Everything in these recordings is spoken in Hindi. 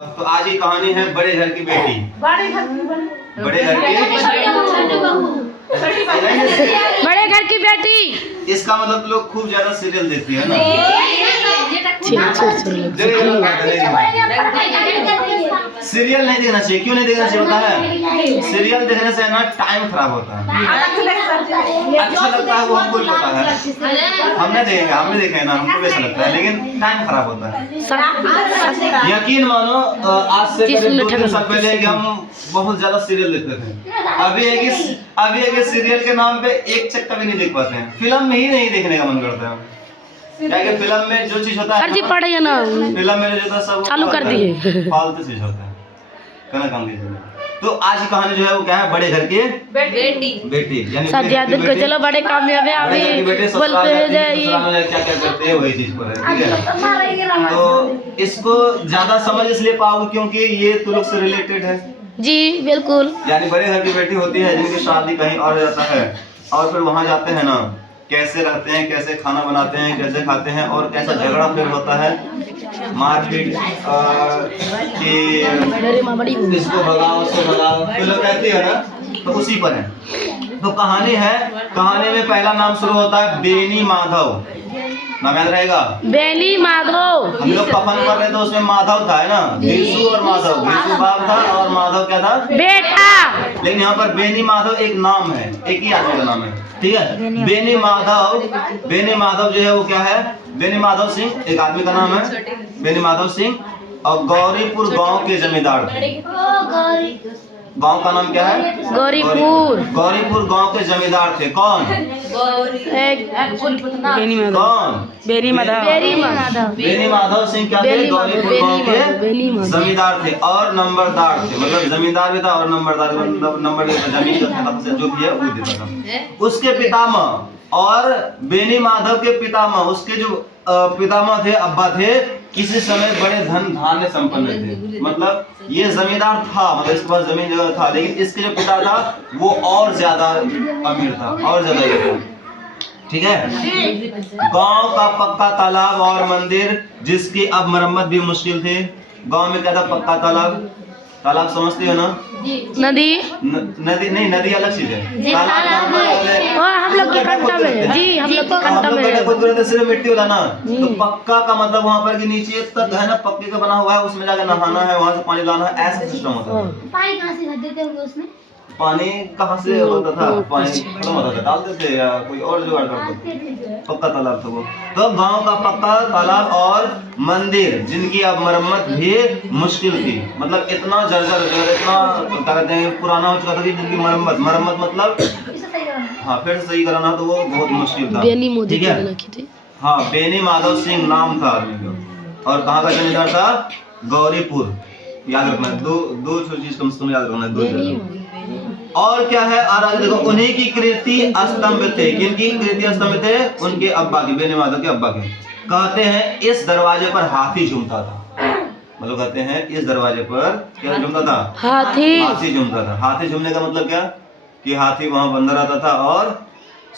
तो आज की कहानी है बड़े घर की बेटी। बड़े घर की बड़े घर की बेटी। इसका मतलब लोग खूब ज्यादा सीरियल देखती है ना। सीरियल नहीं देखना चाहिए। क्यों नहीं देखना चाहिए होता है? सीरियल देखने से ना टाइम खराब होता है। अच्छा लगता है वो हमको भी पता है, हमने देखे ना, हमको भी अच्छा लगता है, लेकिन टाइम खराब होता है। यकीन मानो आज से करीब 2-3 साल पहले कि हम बहुत ज्यादा सीरियल देखते थे। अभी एक सीरियल के नाम पे एक चक्का भी नहीं देख पाते हैं। फिल्म में ही नहीं देखने का मन करता है। क्या कि फिल्म में जो चीज होता है ना, फिल्म में जो होता है सब चालू कर दिए, फालतू चीज होता है। कहना काम कीजिए। तो आज की कहानी जो है वो क्या है? बड़े घर की बेटी यानी चलो बड़े कामयाब है। अभी बोलते हैं क्या क्या करते हैं वही चीज पर है, ठीक है। तो इसको ज्यादा समझ इसलिए पाओगे क्योंकि ये तुम लोग से रिलेटेड है। जी बिल्कुल। यानी बड़े घर की बेटी होती है जिनकी शादी कहीं और जाता है, और फिर वहां जाते हैं ना, कैसे रहते हैं, कैसे खाना बनाते हैं, कैसे खाते हैं, और कैसा झगड़ा फिर होता है, मारपीट कि इसको भगाओ उसको भगाओ, तो लोग कहती है ना, तो उसी पर है। तो कहानी है, कहानी में पहला नाम शुरू होता है बेनी माधव। नाम याद रहेगा? बेनी माधव। हम लोग कफन कर रहे थे उसमें माधव था, है ना, विशु और माधव। विशु बाप था और माधव क्या था? बेटा। लेकिन यहाँ पर बेनी माधव एक नाम है, एक ही आदमी का नाम है, ठीक है। बेनी माधव जो है वो क्या है? बेनी माधव सिंह एक आदमी का नाम है, बेनी माधव सिंह, और गौरीपुर गांव के जमींदार थे। गांव का नाम क्या है? गौरीपुर। गौरीपुर गांव के जमींदार थे। कौन? बेनी माधव सिंह क्या थे? गौरीपुर गांव के जमींदार थे और नंबरदार थे। मतलब जमींदार भी था और नंबरदार, मतलब नंबर जमीन का खाता से जो भी है वो देता था। उसके पितामह और बेनी माधव के पितामह, उसके जो पितामह थे, अब्बा थे, किसी समय बड़े धन धान्य संपन्न थे। मतलब ये जमींदार था, मतलब इसके पास जमीन जगह था, लेकिन इसके जो पिता था वो और ज्यादा अमीर था, और ज्यादा ये था, ठीक है। गांव का पक्का तालाब और मंदिर जिसकी अब मरम्मत भी मुश्किल थी। गांव में क्या था? पक्का तालाब। तालाब समझती हो ना? नदी नहीं, नदी अलग चीज है। तालाब हम लोग के कंटा में। जी हम लोग के कंटा में सिर्फ मिट्टी वाला ना, तो पक्का का मतलब वहाँ पर कि नीचे तक है ना, पक्के का बना हुआ है, उसमें जाकर नहाना है, वहाँ से पानी लाना है, ऐसा सिस्टम होता है। पानी कहाँ से देते होंगे उसमें? पानी कहाँ से होता था? पानी खत्म होता था, डालते थे या कोई और जुगाड़ करते थे। पक्का तालाब था वो। तो गांव का पक्का तालाब और मंदिर जिनकी अब मरम्मत भी मुश्किल थी। मतलब इतना जर्जर, इतना क्या कहते हैं, पुराना हो चुका था कि जिनकी मरम्मत मतलब हाँ फिर से सही कराना तो वो बहुत मुश्किल था, ठीक है। हाँ, बेनी माधव सिंह नाम था आदमी का, और कहाँ का जमींदार था? गौरीपुर। याद रखना, दो चीज कम से कम याद रखना, दो। और क्या है? और आगे देखो, उन्हीं की कीर्ति स्तंभ थे। किनकी कीर्ति स्तंभ थे? उनके अब्बा की, बेनी माधव के अब्बा के। कहते हैं इस दरवाजे पर हाथी झूमता था। मतलब कहते हैं इस दरवाजे पर क्या झूमता था? हाथी झूमता था। हाथी झूमने का मतलब क्या? कि हाथी वहां बंदा रहता था और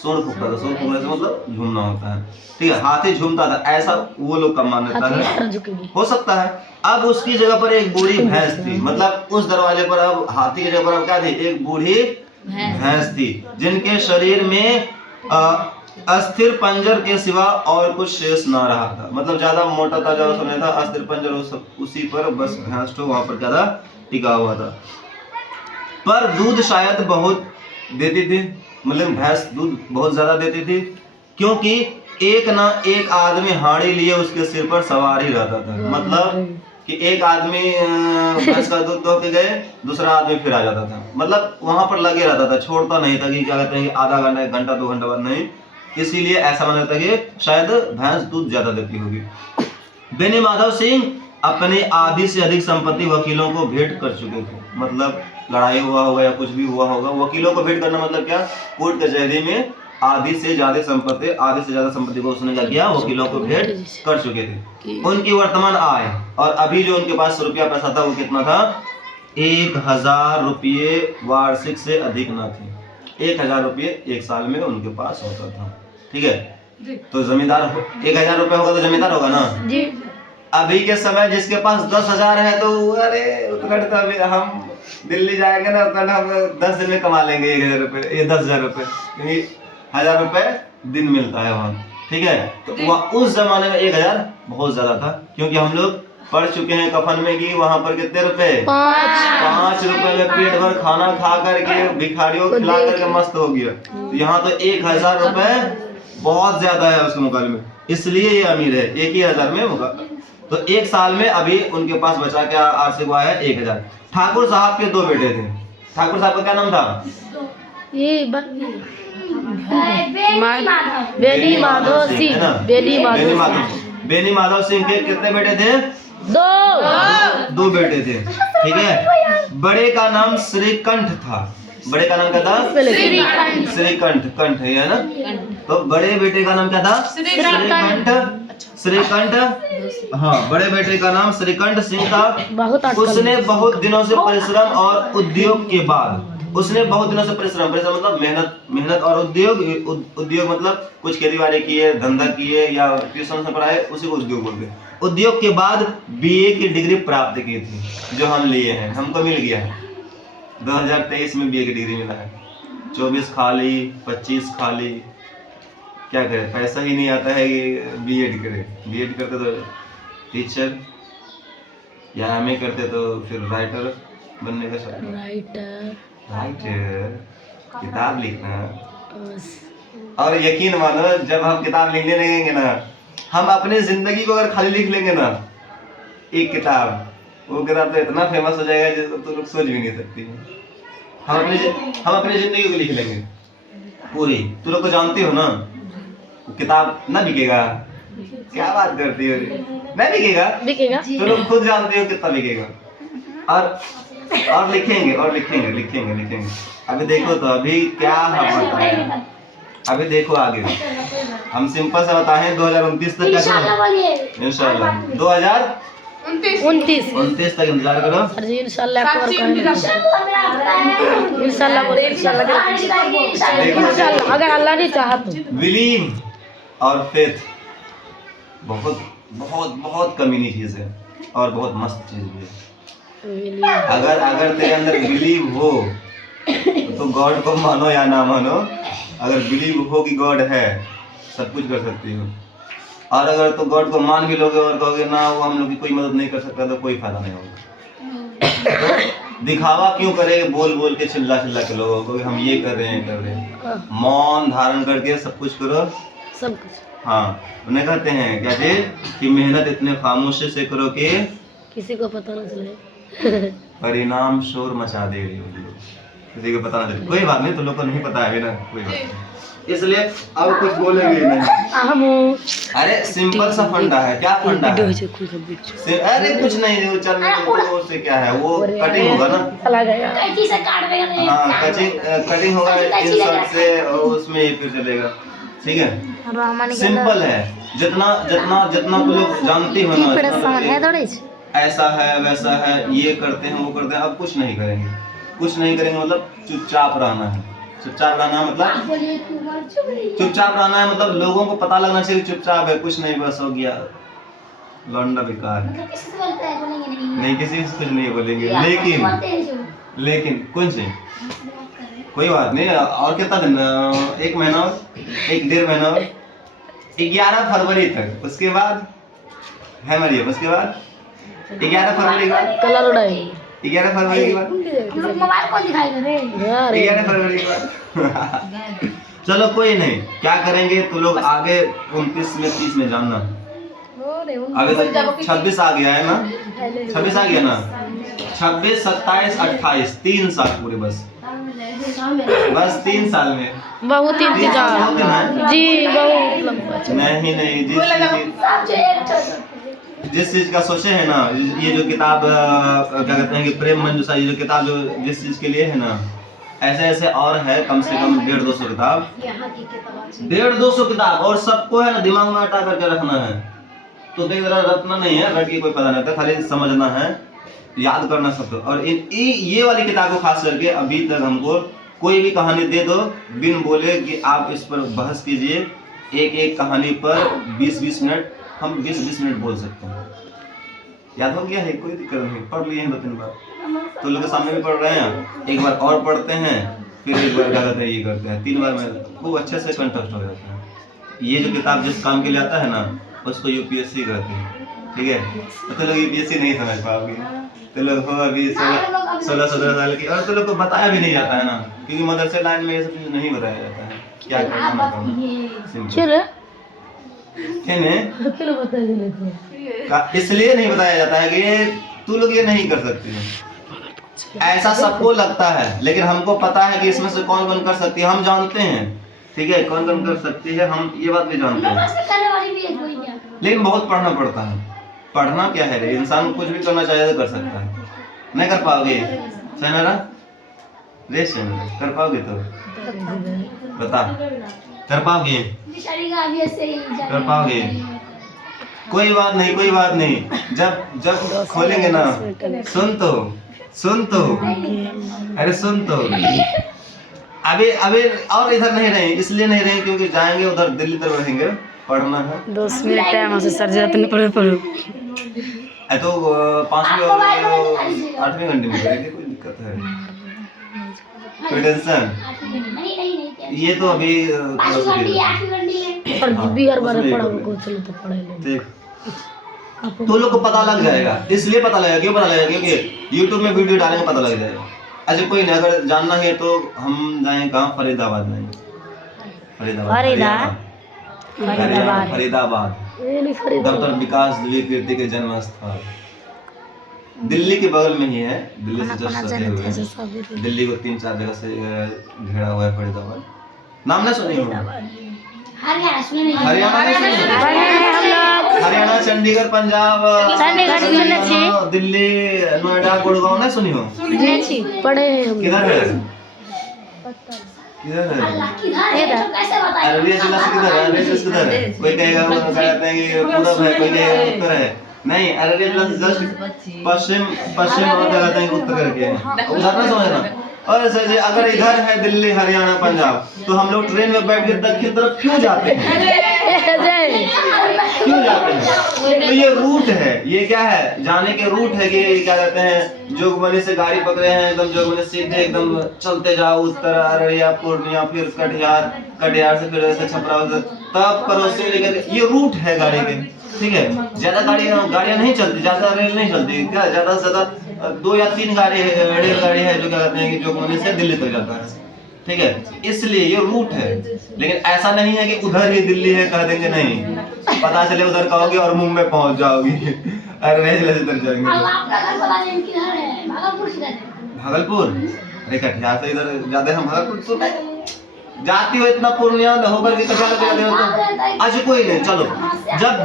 सूंड फूकता था। सूंड फूकने से मतलब झूमना होता है, ठीक है। हाथी झूमता था, ऐसा वो लोग का मान्यता है। हो सकता है। अब उसकी जगह पर एक बूढ़ी भैंस थी। मतलब उस दरवाजे पर अब हाथी की जगह पर अब क्या थी? एक बूढ़ी भैंस थी, जिनके शरीर में अस्थिर पंजर के सिवा और कुछ शेष ना रहा था। मतलब ज्यादा मोटा था, ज्यादा नहीं था, अस्थिर पंजर उसी पर बस भैंस तो वहां पर ज्यादा टिका हुआ था। पर दूध शायद बहुत देती थी। मतलब भैंस दूध बहुत ज्यादा देती थी, क्योंकि एक ना एक आदमी हाड़ी लिए उसके सिर पर सवार ही रहता था। मतलब कि एक आदमी भैंस का दूध दो के गए, दूसरा आदमी फिर आ जाता था। मतलब वहां पर लगे रहता था, छोड़ता नहीं था कि क्या कहते हैं आधा घंटा, 1 घंटा, 2 घंटा बाद नहीं। इसीलिए ऐसा माना जाता है कि शायद भैंस दूध ज्यादा देती होगी। बेनी माधव सिंह अपनी आधी से अधिक संपत्ति वकीलों को भेंट कर चुके थे। मतलब लड़ाई हुआ होगा या कुछ भी हुआ होगा, वकीलों को भेंट करना मतलब क्या? कोर्ट कचहरी में आधी से ज्यादा संपत्ति को उसने क्या किया? वकीलों को भेंट कर चुके थे। उनकी वर्तमान आय और अभी जो उनके पास रुपया पैसा था वो कितना था? 1000 रुपये वार्षिक से अधिक न थे। 1000 रुपये एक साल में उनके पास होता था, ठीक है। तो जमींदार 1000 रुपये होगा तो जमींदार होगा ना जी। अभी के समय जिसके पास 10,000 है तो अरे उतना तो अभी हम दिल्ली जाएंगे ना, उतना हम 10 दिन में कमा लेंगे 1,000 रुपये, ये 10,000 रुपये, क्योंकि 1,000 रुपये दिन मिलता है वहाँ, ठीक है। तो वहाँ उस जमाने में 1,000 बहुत ज्यादा था, क्योंकि हम लोग पढ़ चुके हैं कफन में कि वहाँ पर कितने रुपए, 5 रुपए में पेट भर खाना खा करके भिखारियों को खिला करके मस्त हो गया। तो यहाँ तो 1,000 रुपए बहुत ज्यादा है उसके मुकाबले में, इसलिए ये अमीर है 1,000 में होगा। तो एक साल में अभी उनके पास बचा क्या आरसी को आया 1,000। ठाकुर साहब के 2 बेटे थे। ठाकुर साहब का क्या नाम था? ये बेनी माधव सिंह, बेनी माधव सिंह के कितने बेटे थे? 2 बेटे थे, ठीक है। बड़े का नाम श्रीकंठ था। बड़े का नाम क्या था? श्रीकंठ, कंठ है ना। तो बड़े बेटे का नाम क्या था? श्रीकंठ। हाँ, बड़े बेटे का नाम श्रीकंठ सिंह था। उसने बहुत दिनों से परिश्रम और उद्योग के बाद, उसने बहुत दिनों से परिश्रम मतलब मेहनत और उद्योग मतलब कुछ खेती बाड़ी किए, धंधा किए या ट्यूशन से पढ़ाए, उसी को उद्योग बोलते हैं। उद्योग के बाद बीए की डिग्री प्राप्त की थी, जो हम लिए हैं, हमको मिल गया है 2023 में बीए की डिग्री मिला है। 24 खाली, 25 खाली, क्या करें, पैसा ही नहीं आता है कि बीएड करे। बीएड करते तो टीचर या एमए करते तो फिर राइटर बनने का सपना। राइटर किताब लिखना। और यकीन मानो जब हम किताब लिखने लगेंगे ना, हम अपनी जिंदगी को अगर खाली लिख लेंगे ना एक किताब, वो किताब तो इतना फेमस हो जाएगा जिसको तुम लोग सोच भी नहीं सकती। हम अपनी जिंदगी को लिख लेंगे पूरी। तुम लोग को जानती हो ना, किताब ना बिकेगा। क्या बात करती हो, नहीं बिकेगा? तुम लोग खुद जानते हो कितना बिकेगा। और लिखेंगे। अभी देखो तो अभी क्या हम बताएं, अभी देखो आगे हम सिंपल सा बताएं 2029 तक क्या करो इंशाल्लाह। 2029 तक इंतजार करो इंशाल्लाह। अगर अल्लाह ने चाहा तो। बिलीव और फेथ बहुत बहुत बहुत कमीनी चीज है और बहुत मस्त चीज भी है। अगर तेरे अंदर बिलीव हो तो गॉड को मानो या ना मानो, अगर बिलीव हो कि गॉड है, सब कुछ कर सकती हो। और अगर तो गॉड को मान भी लोगे और कहोगे ना वो हम लोग की कोई मदद नहीं कर सकता, तो कोई फायदा नहीं होगा। तो दिखावा क्यों करें बोल के चिल्ला के लोगों को हम ये कर रहे हैं। मौन धारण करके सब कुछ करो, सब कुछ। हाँ, उन्हें कहते हैं क्या जी कि मेहनत इतने खामोशी से करो कि किसी को पता न चले, परिणाम शोर मचा दे रही हो, किसी को पता ना चले। कोई बात नहीं, तुम लोग को नहीं पता है ना, कोई बात नहीं, इसलिए अब कुछ बोलेंगे नहीं। अरे सिंपल सा फंडा है। क्या फंडा है? अरे कुछ नहीं, वो चलने से क्या है, वो कटिंग होगा ना, हाँ कटिंग होगा इंसर्ट से, उसमें फिर चलेगा, ठीक है। सिंपल है, जितना तुम लोग जानती हो ना, ऐसा है वैसा है, ये करते हैं वो करते हैं। अब कुछ नहीं करेंगे मतलब चुपचाप रहना है। चुपचाप रहना मतलब लोगों को पता लगना चाहिए चुपचाप है, कुछ नहीं, बस हो गया लौंडा बेकार है। नहीं, किसी से कुछ नहीं बोलेंगे, लेकिन कौन से, कोई बात नहीं। और कितना दिन, 1 महीना और 1-1.5 महीना और 11 फरवरी तक, उसके बाद है मरियम, उसके बाद 11 फरवरी के बाद कलर उड़ाएंगे। 11 फरवरी के बाद हम लोग मोबाइल को दिखाई दे रहे 11 फरवरी के बाद चलो कोई नहीं, क्या करेंगे तो लोग आगे 29 में 30 में जानना। अभी तो 26 आ गया है ना, 26 आ गया ना, 26, 27, 28, 3 साल पूरे, बस 3 साल में बहुत इंतजार जी, बहुत लंबा। नहीं, जिस चीज का सोचे है ना, ये जो किताब क्या कहते हैं कि प्रेम मंजूषा, ये जो किताब जो जिस चीज के लिए है ना, ऐसे और है कम से कम 150-200 किताब, 150-200 किताब, और सबको है ना दिमाग में हटा करके रखना है। तो देख जरा, रटना नहीं है, रट के कोई पता नहीं होता, खाली समझना है, याद करना सबको। और ये वाली किताब को खास करके अभी तक हमको कोई भी कहानी दे दो, बिन बोले कि आप इस पर बहस कीजिए, एक कहानी पर 20-20 मिनट, हम 20-20 मिनट बोल सकते हैं। याद हो गया है, कोई दिक्कत नहीं, पढ़ लिए हैं 2-3 बार। तो लोग के सामने भी पढ़ रहे हैं, एक बार और पढ़ते हैं, फिर एक बार क्या करते हैं, ये करते हैं, 3 बार में खूब अच्छे से कंठस्थ हो जाता है। ये जो किताब जिस काम के लिए आता है ना, उसको यूपीएससी कहते हैं, ठीक है। तो लोग यूपीएससी नहीं समझ पाओगे, तो लोग हो अभी 16-17 साल की, और तो लोग को बताया भी नहीं जाता है ना, क्योंकि मदरसे लाइन में ये सब चीज़ नहीं बताया जाता है, क्या करना ना करना। चलो इसलिए नहीं बताया जाता है कि तू लोग ये नहीं कर सकती है। ऐसा सबको लगता है, लेकिन हमको पता है कि इसमें से कौन कौन कर सकती है, हम जानते हैं, ठीक है, कौन कौन कर सकती है, हम ये बात भी जानते हैं। लेकिन बहुत पढ़ना पड़ता है। पढ़ना क्या है, इंसान कुछ भी करना चाहे तो कर सकता है। नहीं कर पाओगे सैनरा, रेस कर पाओगे तो बता, कर पाओगे, कर पाओगे, कोई बात नहीं, कोई बात नहीं। जब खोलेंगे ना, सुन तो अरे सुन तो, अभी और इधर नहीं रहे, इसलिए नहीं रहे क्योंकि जाएंगे उधर दिल्ली तरफ रहेंगे, पढ़ना है। 10 मिनट टाइम से सर जाते नहीं पढ़ो तो 5वीं और 8वीं घंटे में करेंगे, कोई दिक्कत है, कोई टेंशन। ये तो अभी पर भी हर बार पढ़ाओ को, चलो तो पढ़ाई लो, तो लोग को पता लग जाएगा। इसलिए पता लगेगा, क्यों पता लगेगा, क्योंकि YouTube में वीडियो डालेंगे पता लग जाएगा। अच्छा कोई नहीं, अगर जानना है तो हम जाएंगे कहाँ, फरीदाबाद जाएंगे, फरीदाबाद डॉक्टर विकास द्विवेदी के जन्म स्थल दिल्ली के बगल में ही है। दिल्ली से जस्ट सटे हुए, दिल्ली को 3-4 जगह से घेरा हुआ है फरीदाबाद। नाम ना सुनी हो? हरियाणा, चंडीगढ़, पंजाब, दिल्ली, नोएडा, गुड़गांव नहीं सुनी हो? पढ़े किधर है, किधर है? अररिया जिला से किधर है? अररिया जिला से किधर है? कोई कहेगा कहते हैं कि पूरब है, कोई कहेगा उत्तर है। नहीं, अररिया जिला से जस्ट पश्चिम और कहते हैं उत्तर करके, उधर ना समझना। और सर जी अगर इधर है दिल्ली, हरियाणा, पंजाब, तो हम लोग ट्रेन में बैठ के दक्षिण तरफ क्यों जाते हैं, क्यों जाते हैं? तो ये रूट है, ये क्या है, जाने के रूट है कि क्या कहते हैं, जोगबनी से गाड़ी पकड़े हैं, एकदम जोगबनी सीधे एकदम चलते जाओ उत्तर, अररिया, पूर्णिया, फिर कटिहार से फिर ऐसे छपरा, तब पड़ोसी लेकर, ये रूट है गाड़ी के, ठीक है। ज्यादा गाड़ियां नहीं चलती, ज्यादा रेल नहीं चलती, क्या ज्यादा से ज्यादा 2 या 3 रेलगाड़ी है जो क्या कहते हैं कि जोगबनी से दिल्ली तक जाता है, ठीक है। इसलिए ये रूट है, लेकिन ऐसा नहीं है कि उधर ही दिल्ली है कह देंगे, नहीं, पता चले उधर कहोगे और मुंबई पहुंच जाओगी, अरे इधर जाएंगे। भागलपुर, अरे कटिहार से इधर जाते हैं भागलपुर, तो नहीं जाती हो इतना पूर्णिया होकर के कटिहार जाते हो तो। अच्छा कोई नहीं, चलो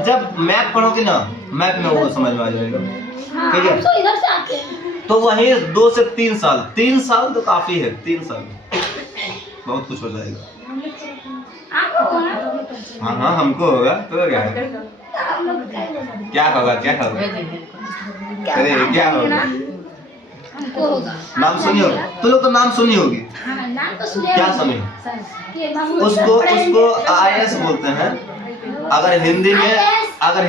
जब मैप पढ़ोगे ना, मैप में वो समझ में आ जाएगा, ठीक है। तो वहीं 2 से 3 साल, 3 साल तो काफी है, 3 साल बहुत कुछ हो जाएगा। हाँ हमको होगा, तो क्या है, क्या होगा, अरे क्या होगा, नाम सुनी होगी, तो लोग तो नाम सुनी होगी, क्या सुनी, उसको IAS बोलते हैं। अगर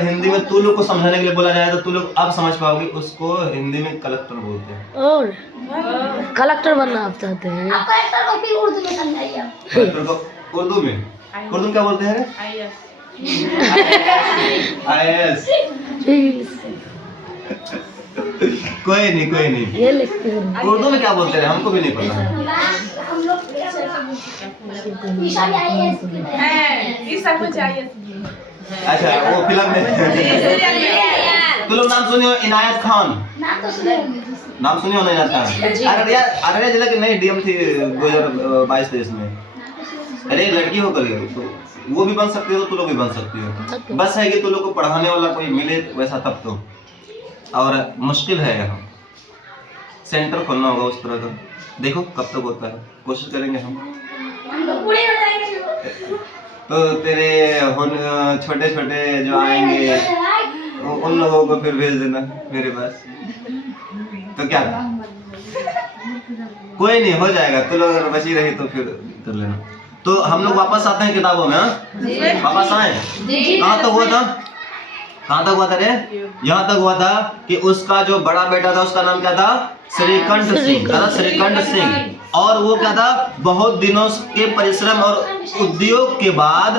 हिंदी में तू लोग को समझाने के लिए बोला जाए तो तू लोग अब समझ पाओगे, उसको हिंदी में कलेक्टर बोलते हैं। और कलेक्टर बनना आप चाहते हैं? कलेक्टर को फिर उर्दू में समझाइए। कलेक्टर को उर्दू में क्या बोलते हैं? IAS। कोई नहीं, ये लिखते हैं उर्दू में क्या बोलते हैं, हमको भी नहीं पता। अच्छा वो फिल्म में तो लोग नाम सुनियो, इनायत खान नाम सुनियो ना, इनायत खान अररिया जिला के नई DM थी 2022-23 में। अरे लड़की हो कर तो वो भी बन सकती हो, तो तू लोग भी बन सकती हो, बस है कि तू लोग को पढ़ाने वाला कोई मिले वैसा तब तो। और मुश्किल है, यहाँ सेंटर खोलना होगा उस तरह का, देखो कब तक होता है, कोशिश करेंगे हम। तो तेरे छोटे जो आएंगे उन लोगों को फिर भेज देना मेरे पास, तो क्या कोई नहीं, हो जाएगा। तो लोग अगर बची रही तो फिर कर लेना। तो हम लोग वापस आते हैं किताबों में, वापस आए, कहाँ तो हुआ था, कहाँ तक हुआ था रे? यहाँ तक हुआ था कि उसका जो बड़ा बेटा था उसका नाम क्या था? श्रीकंठ सिंह। क्या था? श्रीकंठ सिंह। और वो क्या था? बहुत दिनों के परिश्रम और उद्योग के बाद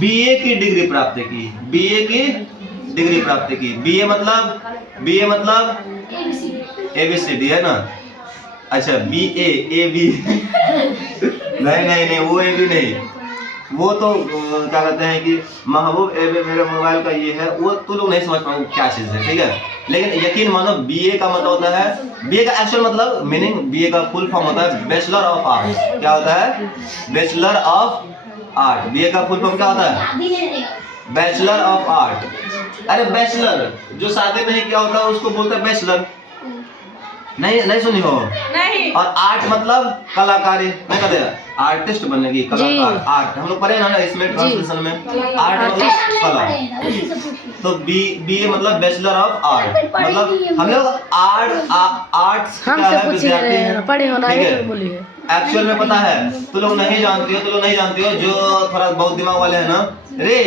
बीए की डिग्री प्राप्त की। बीए की डिग्री प्राप्त की। बीए मतलब ABCD है ना? अच्छा BA AB नहीं वो AB नहीं, वो तो क्या कहते हैं कि महबूब AB मेरे मोबाइल का ये है, वो तो लोग नहीं समझ पाओगे क्या चीज़ है, ठीक है। लेकिन यकीन मानो BA का मतलब होता है, BA का एक्चुअल मतलब मीनिंग, BA का फुल फॉर्म होता है बैचलर ऑफ आर्ट। क्या होता है? Bachelor of art. BA का फुल फॉर्म क्या होता है? Bachelor of art. अरे बैचलर जो शादी में ही क्या होता है उसको बोलते हैं बैचलर। नहीं सुनी हो? नहीं। और आर्ट मतलब कलाकारी, नहीं कहते आर्टिस्ट बनने की, कलाकार। आर्ट हम लोग पढ़े ना इसमें ट्रांसलेशन में, आर्ट मतलब कला। तो BA मतलब बैचलर ऑफ आर्ट, मतलब हम लोग आर्ट्स क्या है विद्यार्थी हैं, पढ़े होना है। एक्चुअल में पता है तो लोग नहीं जानती हो जो थोड़ा बहुत दिमाग वाले हैं ना रे,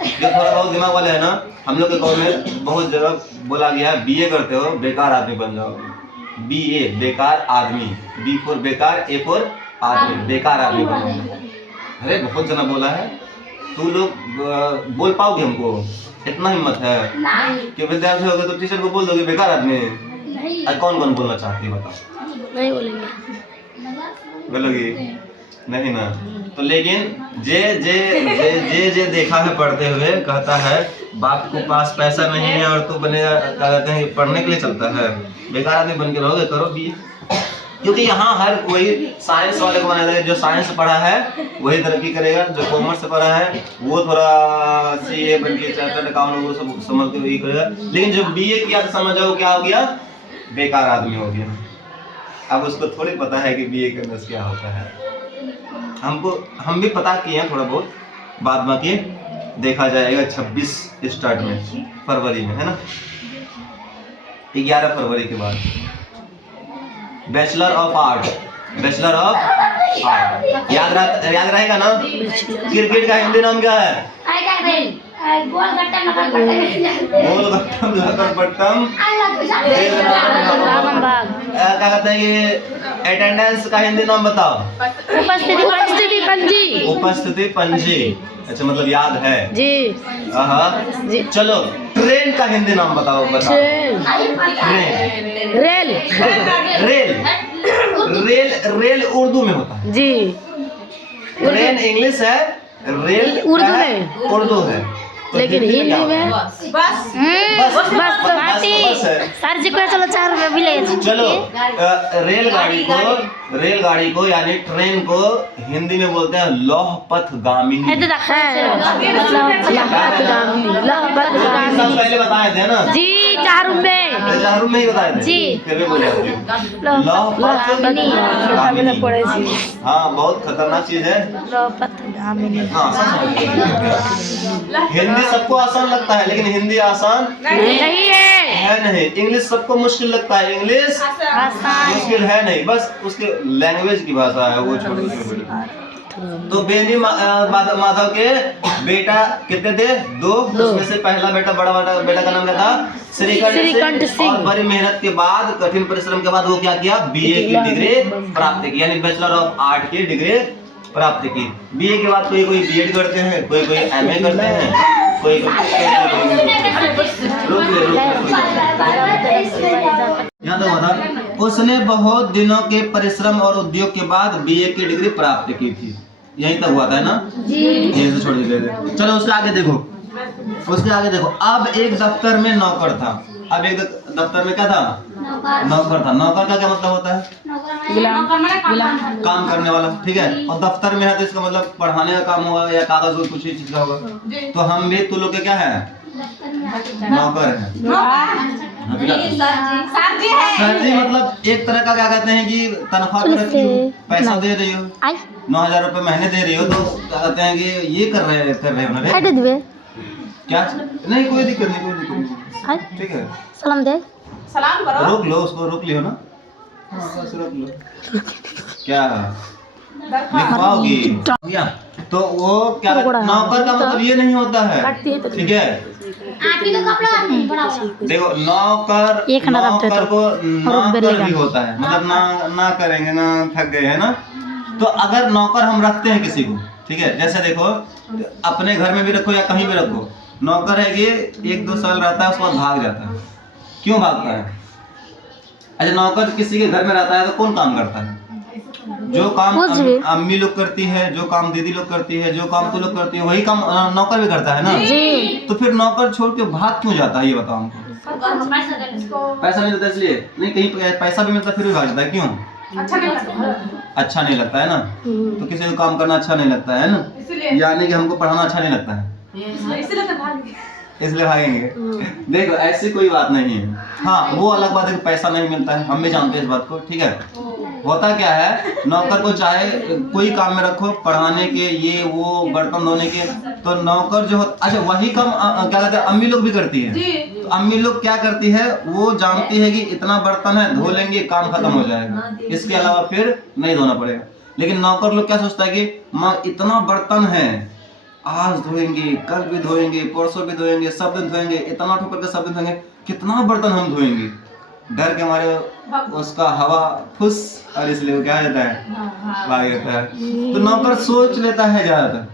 जो थोड़ा बहुत दिमाग वाले हैं ना, हम लोग के गाँव में बहुत जगह बोला गया है BA करते हो बेकार आदमी बन जाओगे। BA बेकार आदमी, B फॉर बेकार, A फॉर आदमी, बेकार आदमी बनोगे। अरे बहुत जना बोला है, तू लोग बोल पाओगे हमको? इतना हिम्मत है कि विद्यार्थी हो गए तो टीचर को बोल दोगे बेकार आदमी? कौन बोलना चाहती है बताओ? नहीं बोलेंगे। बोलोगी नहीं ना? तो लेकिन जे देखा है पढ़ते हुए कहता है बाप को पास पैसा नहीं है और तू बनेगा, क्या कहते हैं, पढ़ने के लिए चलता है, बेकार आदमी बन के रहोगे, करो BA। क्योंकि यहाँ हर कोई साइंस वाले को बनाया है, जो साइंस पढ़ा है वही तरक्की करेगा, जो कॉमर्स पढ़ा है वो थोड़ा CA बन के चार्टर्ड अकाउंट वो सब समझ के वही करेगा। लेकिन जो BA किया तो समझ जाओ क्या हो गया? बेकार आदमी हो गया। अब उसको थोड़ी पता है कि BA करने से क्या होता है। हम भी पता किए हैं थोड़ा बहुत, बाद बाकी देखा जाएगा 26 स्टार्ट में, फरवरी में, है ना? 11 फरवरी के बाद बैचलर ऑफ आर्ट। याद रहेगा ना? क्रिकेट का हिंदी नाम क्या है? गोलगट्टम लकड़पट्टम। क्या कहते हैं ये? अटेंडेंस का हिंदी नाम बताओ। उपस्थिति पंजी। अच्छा मतलब याद है जी। चलो ट्रेन का हिंदी नाम बताओ। रेल उर्दू में होता है जी। ट्रेन इंग्लिश है, रेल उर्दू है। तो लेकिन हिंदी में बस सर जी को चलो 4 रुपए मिले। चलो रेलगाड़ी को यानी ट्रेन को हिंदी में बोलते हैं लौह पथ गामिनी। पहले बताए थे ना जी, 4 रुपए में ही बताए थे जी। फिर भी बोले लौह पथ गामिनी। हाँ बहुत खतरनाक चीज है लौह पथ गामिनी। हाँ हिंदी सबको आसान लगता है लेकिन हिंदी आसान नहीं है नहीं। इंग्लिश सबको मुश्किल लगता है, इंग्लिश मुश्किल है नहीं, बस उसके लैंग्वेज की भाषा है वो छोटी। तो बेनी माधव के बेटा कितने थे? 2। उसमें से पहला बेटा, बड़ा बेटा का नाम क्या था? श्रीकंठ सिंह। और बड़ी मेहनत के बाद, कठिन परिश्रम के बाद वो क्या किया? BA की डिग्री प्राप्त की, यानी बैचलर ऑफ आर्ट की डिग्री प्राप्त की। BA के बाद कोई B.Ed करते हैं, कोई MA करते हैं, कोई यहाँ तो बता। उसने बहुत दिनों के परिश्रम और उद्योग के बाद BA की डिग्री प्राप्त की थी। यहीं तक हुआ था ना जी। यहीं से छोड़ दीजिए। चलो उसके आगे देखो, अब एक दफ्तर में नौकर था। अब एक दफ्तर में क्या था? नौकर था। नौकर का क्या मतलब होता है? काम करने वाला, ठीक है। और दफ्तर में है तो इसका मतलब पढ़ाने का काम होगा या कागज कुछ ही चीज का होगा। तो हम भी तू लोग के क्या है? नौकर है। सर जी मतलब एक तरह का क्या कहते हैं कि तनख्वाह पर रखी हो, पैसा दे रही हो, 9,000 रुपए महीने दे रही हो, तो कहते हैं कि ये कर रहे हो ना क्या? नहीं कोई दिक्कत नहीं, ठीक है। सलाम करो, रोक लो उसको, रोक लियो ना, बस रोक लो। क्या लिखवाओगी? तो वो क्या नौकर का मतलब ये नहीं होता है, ठीक है। देखो नौकर एक खाना रखते नौकर तो को और नौकर बेलेगा। भी होता है, मतलब ना करेंगे ना, थक गए है ना। तो अगर नौकर हम रखते हैं किसी को, ठीक है, जैसे देखो अपने घर में भी रखो या कहीं भी रखो, नौकर है कि 1-2 साल रहता है उसके बाद भाग जाता है। क्यों भागता है? अच्छा, नौकर किसी के घर में रहता है तो कौन काम करता है? जो काम कुछ भी। अम्मी लोग करती है, जो काम दीदी लोग करती है, जो काम तू लोग करती है, वही काम नौकर भी करता है ना। जी। तो फिर नौकर छोड़ के भाग क्यों जाता है, ये बताओ हमको। पैसा नहीं देता इसलिए नहीं, कहीं पैसा भी मिलता फिर भी भाग जाता है, क्यों? अच्छा नहीं लगता है ना। तो किसी को काम करना अच्छा नहीं लगता है ना, यानी कि हमको पढ़ाना अच्छा नहीं लगता है, इसलिए भागेंगे। देखो ऐसी कोई बात नहीं है। हाँ, वो अलग बात है कि पैसा नहीं मिलता है, हम भी जानते हैं इस बात को, ठीक है। होता क्या है, नौकर को चाहे कोई काम में रखो, पढ़ाने के, ये वो बर्तन धोने के, तो नौकर जो अच्छा वही काम क्या कहते हैं अम्मी लोग भी करती है। तो अम्मी लोग क्या करती है, वो जानती है कि इतना बर्तन है, धो लेंगे काम खत्म हो जाएगा, इसके अलावा फिर नहीं धोना पड़ेगा। लेकिन नौकर लोग क्या सोचता है कि माँ इतना बर्तन है, आज धोएंगे, कल भी धोएंगे, परसों भी धोएंगे, सब दिन धोएंगे, इतना ठोकर के सब दिन धोएंगे, कितना बर्तन हम धोएंगे। डर के मारे उसका हवा फुस, और इसलिए वो क्या रहता है, भाग जाता है। तो नौकर सोच लेता है ज्यादातर।